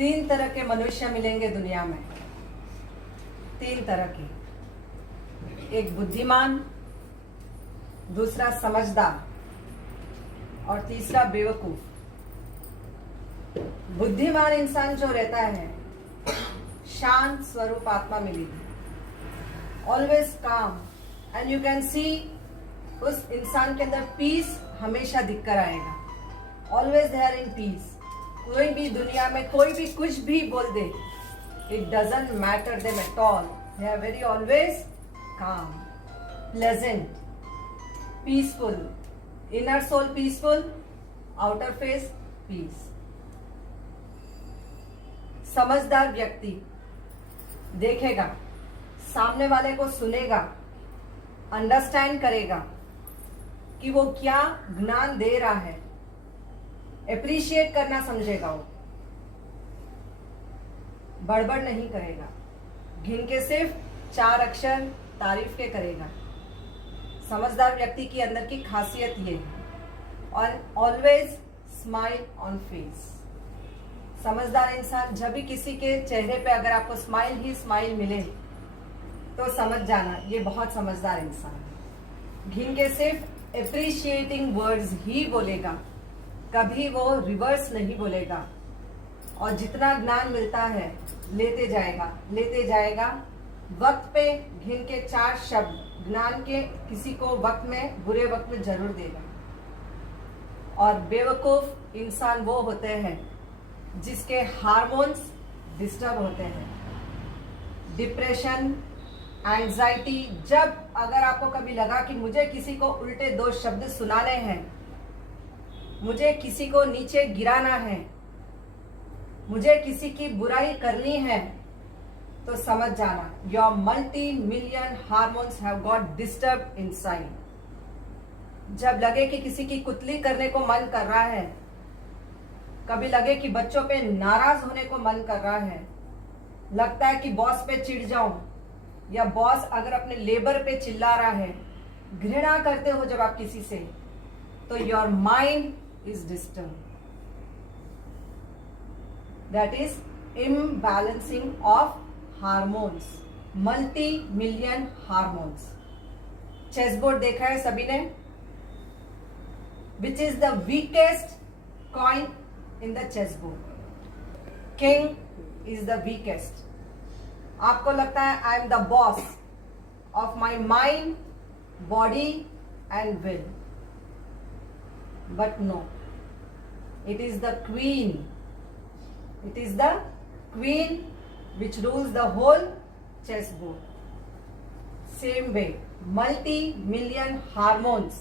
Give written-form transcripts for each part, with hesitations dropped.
तीन तरह के मनुष्य मिलेंगे दुनिया में, तीन तरह के। एक बुद्धिमान, दूसरा समझदार और तीसरा बेवकूफ। बुद्धिमान इंसान जो रहता है, शांत स्वरूप आत्मा मिलेगी, ऑलवेज काम, एंड यू कैन सी उस इंसान के अंदर पीस हमेशा दिख कर आएगा। Always they are in peace. कोई भी दुनिया में कोई भी कुछ भी बोल दे, it doesn't matter them at all. They are very always calm, pleasant, peaceful, inner soul peaceful, outer face peace. समझदार व्यक्ति देखेगा, सामने वाले को सुनेगा, अंडरस्टैंड करेगा कि वो क्या ज्ञान दे रहा है, एप्रिशिएट करना समझेगा, वो बड़बड़ नहीं करेगा, गिन के सिर्फ 4 अक्षर तारीफ के करेगा। समझदार व्यक्ति की अंदर की खासियत ये है। और ऑलवेज स्माइल ऑन फेस। समझदार इंसान जब भी किसी के चेहरे पे अगर आपको स्माइल ही स्माइल मिले तो समझ जाना ये बहुत समझदार इंसान है। गिन के सिर्फ एप्रिशिएटिंग वर्ड्स ही बोलेगा, कभी वो रिवर्स नहीं बोलेगा। और जितना ज्ञान मिलता है लेते जाएगा, लेते जाएगा। वक्त पे गिन के 4 शब्द ज्ञान के किसी को वक्त में, बुरे वक्त में जरूर देगा। और बेवकूफ इंसान वो होते हैं जिसके हार्मोन्स डिस्टर्ब होते हैं। डिप्रेशन, एंजाइटी, जब अगर आपको कभी लगा कि मुझे किसी को उल्टे 2 शब्द सुनाने हैं, मुझे किसी को नीचे गिराना है, मुझे किसी की बुराई करनी है, तो समझ जाना your multi-million hormones have got disturb inside. जब लगे कि किसी की कुतली करने को मन कर रहा है, कभी लगे कि बच्चों पे नाराज होने को मन कर रहा है, लगता है कि बॉस पे चिढ़ जाऊं, या बॉस अगर अपने लेबर पे चिल्ला रहा है, घृणा करते हो जब आप किसी से, तो your mind is disturb. That is imbalancing of hormones, multi-million hormones. Chess board देखा है सभी ने? Which is the weakest coin in the chess board? King is the weakest. आपको लगता है I am the boss of my mind, body and will, but no, it is the queen, it is the queen which rules the whole chessboard. Same way, multi-million hormones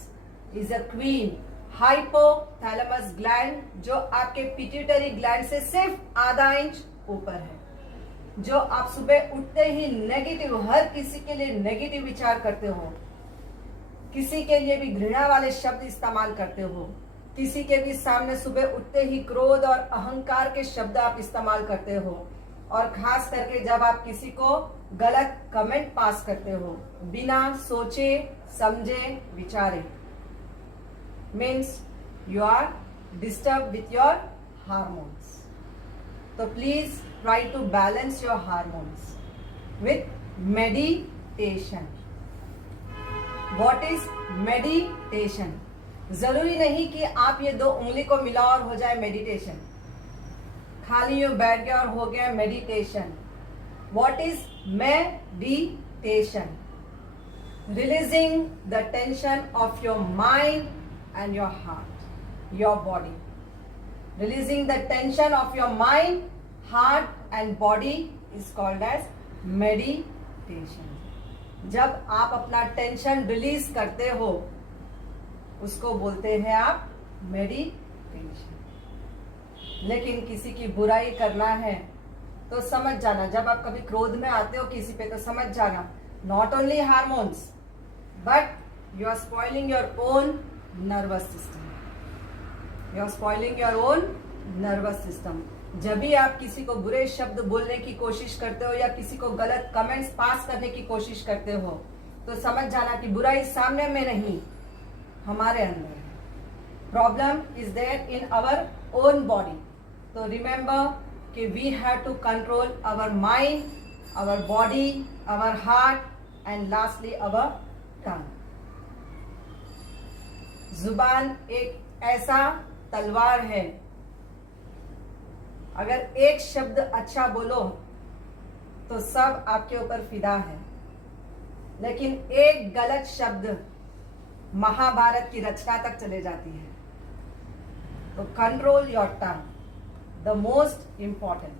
is a queen. Hypothalamus gland जो आपके pituitary gland से सिर्फ आधा inch ऊपर है, जो आप सुबह उठते ही नेगेटिव, हर किसी के लिए नेगेटिव विचार करते हो, किसी के लिए भी घृणा वाले शब्द इस्तेमाल करते हो, किसी के भी सामने सुबह उठते ही क्रोध और अहंकार के शब्द आप इस्तेमाल करते हो, और खास करके जब आप किसी को गलत कमेंट पास करते हो बिना सोचे समझे विचारे, means you are disturb with your hormones. तो please try to balance your hormones with meditation. What is meditation? जरूरी नहीं कि आप ये 2 उंगली को मिलाओ और हो जाए मेडिटेशन, खाली यूं बैठ गया और हो गया meditation. What is meditation? Releasing the tension of your mind and your heart, your body. Releasing the tension of your mind, heart and body is called as meditation. जब आप अपना टेंशन रिलीज करते हो, उसको बोलते हैं आप मेडिटेशन। लेकिन किसी की बुराई करना है तो समझ जाना, जब आप कभी क्रोध में आते हो किसी पे, तो समझ जाना not only hormones but you are spoiling your own nervous system. You are spoiling your own nervous system. जब भी आप किसी को बुरे शब्द बोलने की कोशिश करते हो या किसी को गलत कमेंट्स पास करने की कोशिश करते हो, तो समझ जाना कि बुराई सामने में नहीं, हमारे अंदर है। Problem is there in our own body. तो रिमेंबर कि we have to control our mind, our body, our heart and lastly our tongue. जुबान एक ऐसा तलवार है, अगर एक शब्द अच्छा बोलो तो सब आपके ऊपर फिदा है, लेकिन एक गलत शब्द महाभारत की रचना तक चले जाती है। तो control your tongue, the most important.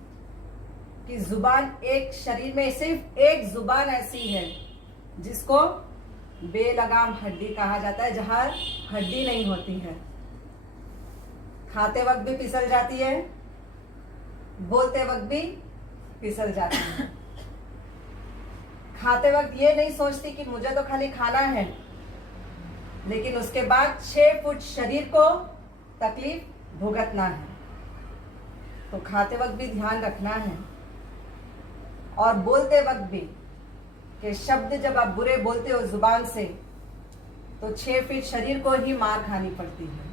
कि जुबान एक शरीर में सिर्फ एक जुबान ऐसी है जिसको बेलगाम हड्डी कहा जाता है, जहां हड्डी नहीं होती है। खाते वक्त भी फिसल जाती है, बोलते वक्त भी फिसल जाती है। खाते वक्त ये नहीं सोचती कि मुझे तो खाली खाना है, लेकिन उसके बाद 6 फुट शरीर को तकलीफ भुगतना है। तो खाते वक्त भी ध्यान रखना है, और बोलते वक्त भी कि शब्द जब आप बुरे बोलते हो जुबान से तो 6 फीट शरीर को ही मार खानी पड़ती है।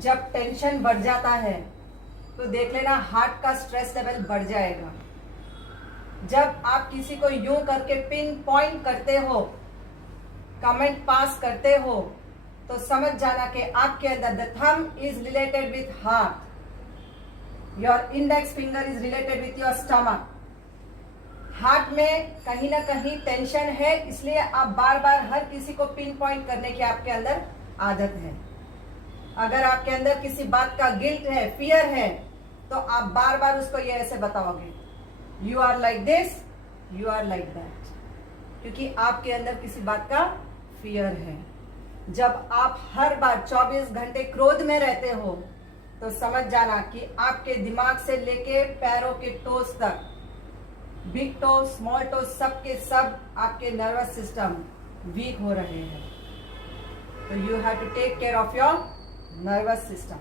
जब टेंशन बढ़ जाता है तो देख लेना हार्ट का स्ट्रेस लेवल बढ़ जाएगा। जब आप किसी को यूं करके पिन पॉइंट करते हो, कमेंट पास करते हो, तो समझ जाना कि आपके अंदर the thumb is related with heart, your index finger is related with your stomach. Heart में कहीं ना कहीं टेंशन है, इसलिए आप बार बार हर किसी को पिन पॉइंट करने की आपके अंदर आदत है। अगर आपके अंदर किसी बात का गिल्ट है, फियर है, तो आप बार बार उसको ये ऐसे बताओगे, you are like this, you are like that, क्योंकि आपके अंदर किसी बात का फियर है। जब आप हर बार 24 घंटे क्रोध में रहते हो तो समझ जाना कि आपके दिमाग से लेके पैरों के टोस तक, बिग टो, स्मॉल टो, सब के सब आपके नर्वस सिस्टम वीक हो रहे हैं। तो you have to take care of your nervous system.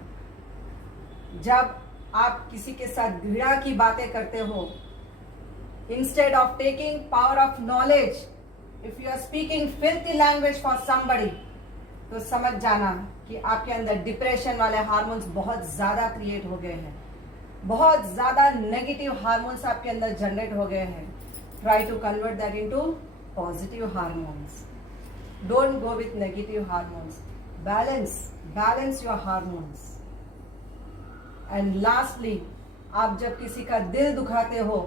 जब आप किसी के साथ घृणा की बातें करते हो, instead of taking power of knowledge, if you are speaking filthy language for somebody, तो समझ जाना कि आपके अंदर डिप्रेशन वाले हार्मोन्स बहुत ज्यादा क्रिएट हो गए हैं, बहुत ज्यादा नेगेटिव हार्मोन्स आपके अंदर जनरेट हो गए हैं। Try to convert that into positive hormones. Don't go with negative hormones. Balance your hormones. And lastly, आप जब किसी का दिल दुखाते हो,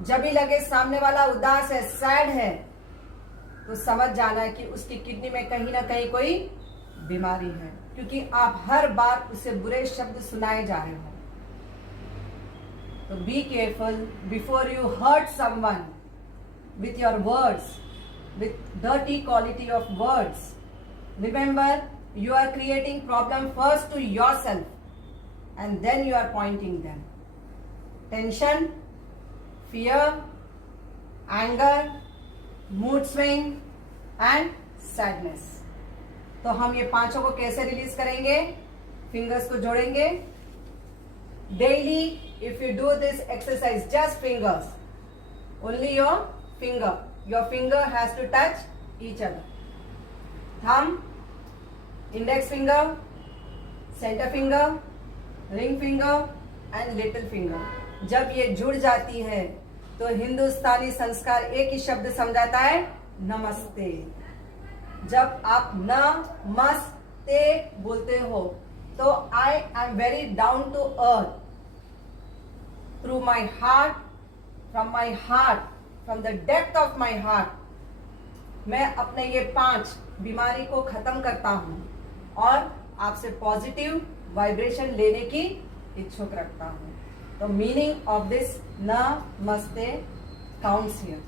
जब भी लगे सामने वाला उदास है, सैड है, तो समझ जाना है कि उसकी किडनी में कहीं ना कहीं कोई बीमारी है, क्योंकि आप हर बार उसे बुरे शब्द सुनाए जा रहे हो। तो be careful before you hurt someone with your words, with dirty quality of words. Remember, you are creating problem first to yourself and then you are pointing them. Tension, fear, anger, mood swing and sadness. तो हम ये पांचों को कैसे release करेंगे? Fingers को जोड़ेंगे। Daily, if you do this exercise, just fingers, only your finger has to touch each other. Thumb, index finger, center finger, ring finger and little finger. जब ये जुड़ जाती है तो हिंदुस्तानी संस्कार एक ही शब्द समझाता है, नमस्ते। जब आप नमस्ते बोलते हो तो I am very down to earth, through my heart, from my heart, from the depth of my heart, मैं अपने ये 5 बीमारी को खत्म करता हूं और आपसे पॉजिटिव वाइब्रेशन लेने की इच्छुक रखता हूं। तो मीनिंग ऑफ दिस नमस्ते काउंट्स हियर।